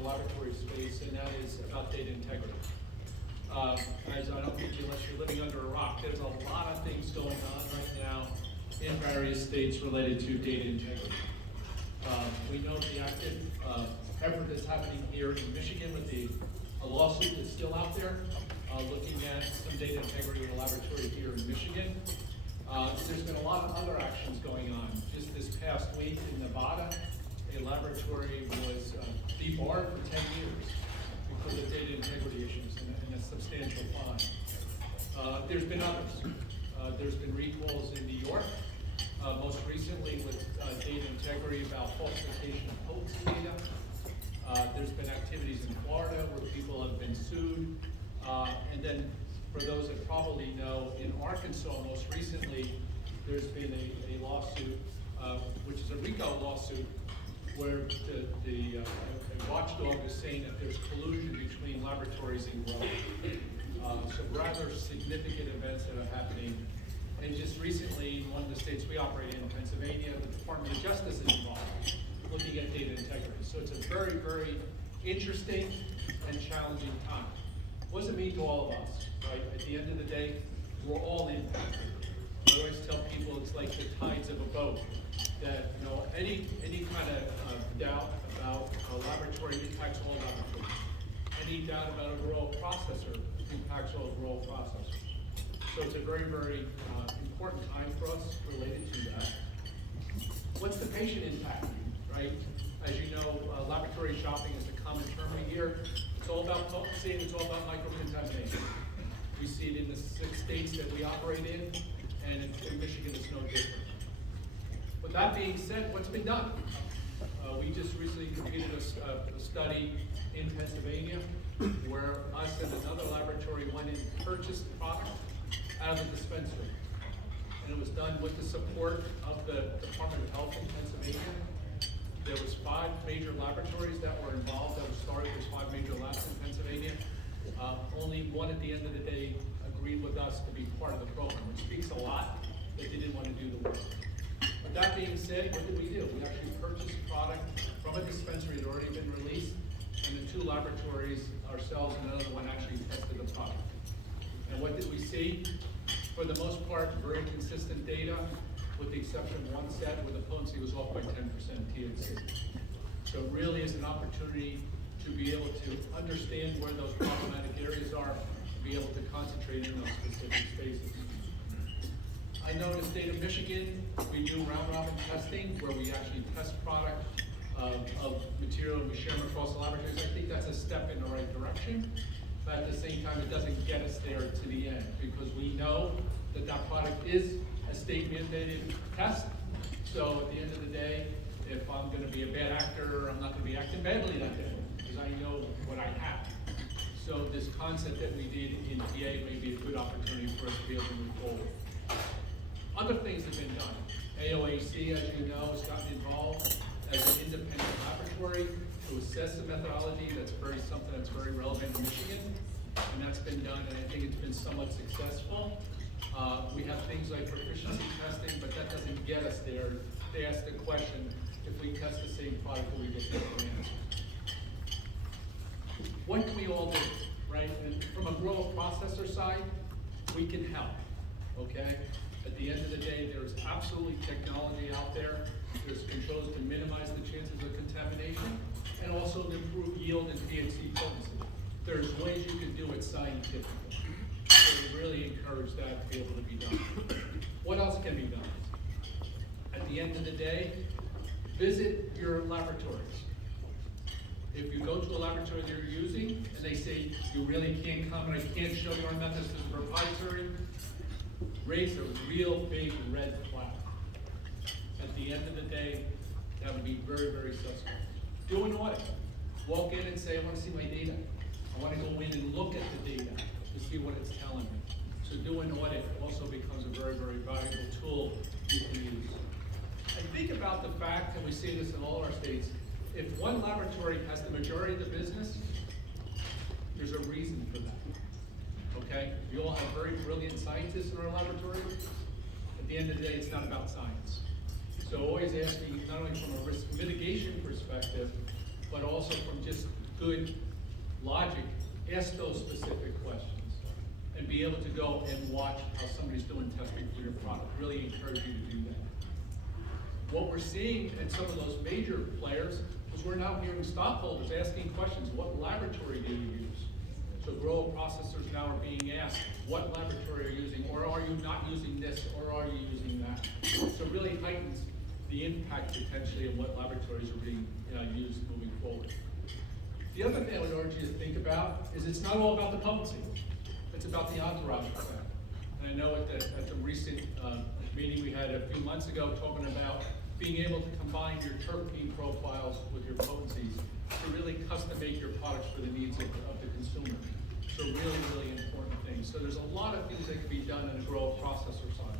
the laboratory space, and that is about data integrity. Guys, I don't think unless you're living under a rock, there's a lot of things going on right now in various states related to data integrity. We know the active effort that's happening here in Michigan with a lawsuit that's still out there, looking at some data integrity in a laboratory here in Michigan. There's been a lot of other actions going on. Just this past week in Nevada, a laboratory was debarred for 10 years because of data integrity issues and a substantial fine. There's been others. There's been recalls in New York, most recently with data integrity about falsification of potency data. There's been activities in Florida where people have been sued. And then for those that probably know, in Arkansas most recently, there's been a lawsuit, which is a RICO lawsuit, where the watchdog is saying that there's collusion between laboratories and growers. So rather significant events that are happening. And just recently, in one of the states we operate in, Pennsylvania, the Department of Justice is involved, looking at data integrity. So it's a very, very interesting and challenging time. What does it mean to all of us, right? At the end of the day, we're all impacted. I always tell people it's like the tides of a boat, that any kind of doubt about a laboratory impacts all laboratories. Any doubt about a grow processor impacts all grow processors. So it's a very, very important time for us related to that. What's the patient impact, right? As you know, laboratory shopping is a common term we hear. It's all about potency and it's all about microcontamination. We see it in the 6 states that we operate in, and in Michigan it's no different. With that being said, what's been done? We just recently completed a study in Pennsylvania where us and another laboratory went and purchased product out of the dispensary. And it was done with the support of the Department of Health in Pennsylvania. There was 5 major laboratories that were involved that were started. There's 5 major labs in Pennsylvania. Only one at the end of the day agreed with us to be part of the program, which speaks a lot that they didn't want to do the work. But that being said, what did we do? We actually purchased product from a dispensary that had already been released, and the 2 laboratories, ourselves and another one, actually tested the product. And what did we see? For the most part, very consistent data, with the exception of one set where the potency was off by 10% THC. So it really is an opportunity to be able to understand where those problematic areas are, and be able to concentrate in those specific spaces. I know in the state of Michigan, we do round-robin testing where we actually test product of material and we share them across the laboratories. I think that's a step in the right direction. But at the same time, it doesn't get us there to the end because we know that that product is a state-mandated test. So at the end of the day, if I'm going to be a bad actor, I'm not going to be acting badly that day because I know what I have. So this concept that we did in PA may be a good opportunity for us to be able to move forward. Other things have been done. AOAC, as you know, has gotten involved as an independent laboratory to assess the methodology. That's something that's very relevant in Michigan, and that's been done, and I think it's been somewhat successful. We have things like proficiency testing, but that doesn't get us there. They ask the question, if we test the same product, will we get the same answer? What can we all do, right? And from a grower processor side, we can help, okay? At the end of the day, there's absolutely technology out there. There's controls to minimize the chances of contamination and also to improve yield and THC potency. There's ways you can do it scientifically. So we really encourage that to be able to be done. What else can be done? At the end of the day, visit your laboratories. If you go to a laboratory that you're using and they say, you really can't come and I can't show you our methods as proprietary, raise a real big red flag. At the end of the day, that would be very, very suspect. Do an audit. Walk in and say, I want to see my data. I want to go in and look at the data to see what it's telling me. So doing audit also becomes a very, very valuable tool you can use. And think about the fact, and we see this in all our states, if one laboratory has the majority of the business, there's a reason for that. Okay? We all have very brilliant scientists in our laboratory. At the end of the day, it's not about science. So always asking, not only from a risk mitigation perspective, but also from just good logic, ask those specific questions, and be able to go and watch how somebody's doing testing for your product. Really encourage you to do that. What we're seeing in some of those major players is we're now hearing stockholders asking questions, what laboratory do you use? So grower processors now are being asked, what laboratory are you using, or are you not using this, or are you using that? So it really heightens the impact potentially of what laboratories are being used moving forward. The other thing I would urge you to think about is it's not all about the potency. It's about the entourage effect. And I know at the recent meeting we had a few months ago talking about being able to combine your terpene profiles with your potencies to really custom make your products for the needs of the consumer. So really, really important things. So there's a lot of things that can be done in the grower processor side.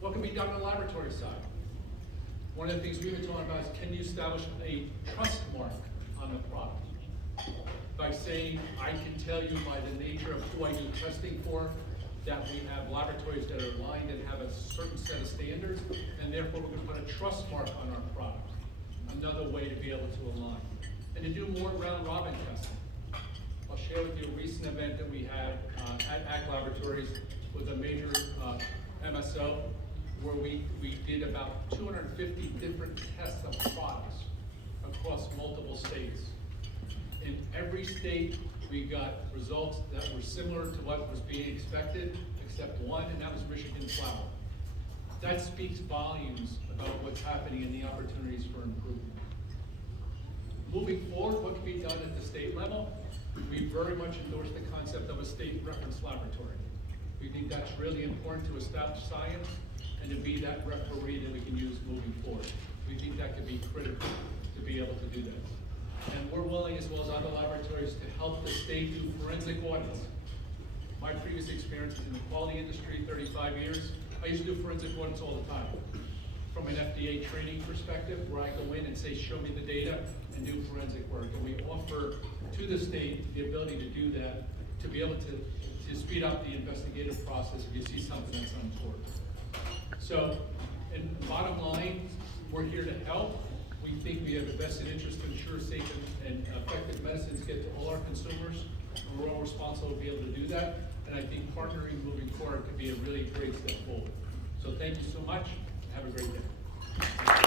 What can be done on the laboratory side? One of the things we've been talking about is, can you establish a trust mark on the product? By saying, I can tell you by the nature of who I do testing for, that we have laboratories that are aligned and have a certain set of standards, and therefore we're going to put a trust mark on our product. Another way to be able to align. And to do more round-robin testing. I'll share with you a recent event that we had at Laboratories with a major MSO, where we did about 250 different tests of products across multiple states. In every state, we got results that were similar to what was being expected, except one, and that was Michigan flour. That speaks volumes about what's happening and the opportunities for improvement. Moving forward, what can be done at the state level? We very much endorse the concept of a state reference laboratory. We think that's really important to establish science and to be that referee that we can use moving forward. We think that could be critical to be able to do that. And we're willing, as well as other laboratories, to help the state do forensic audits. My previous experience is in the quality industry, 35 years. I used to do forensic audits all the time. From an FDA training perspective, where I go in and say, show me the data, and do forensic work. And we offer to the state the ability to do that, to be able to speed up the investigative process if you see something that's untoward. So, and bottom line, we're here to help. We think we have a vested interest to ensure safe and effective medicines get to all our consumers, and we're all responsible to be able to do that. And I think partnering moving forward could be a really great step forward. So thank you so much, and have a great day.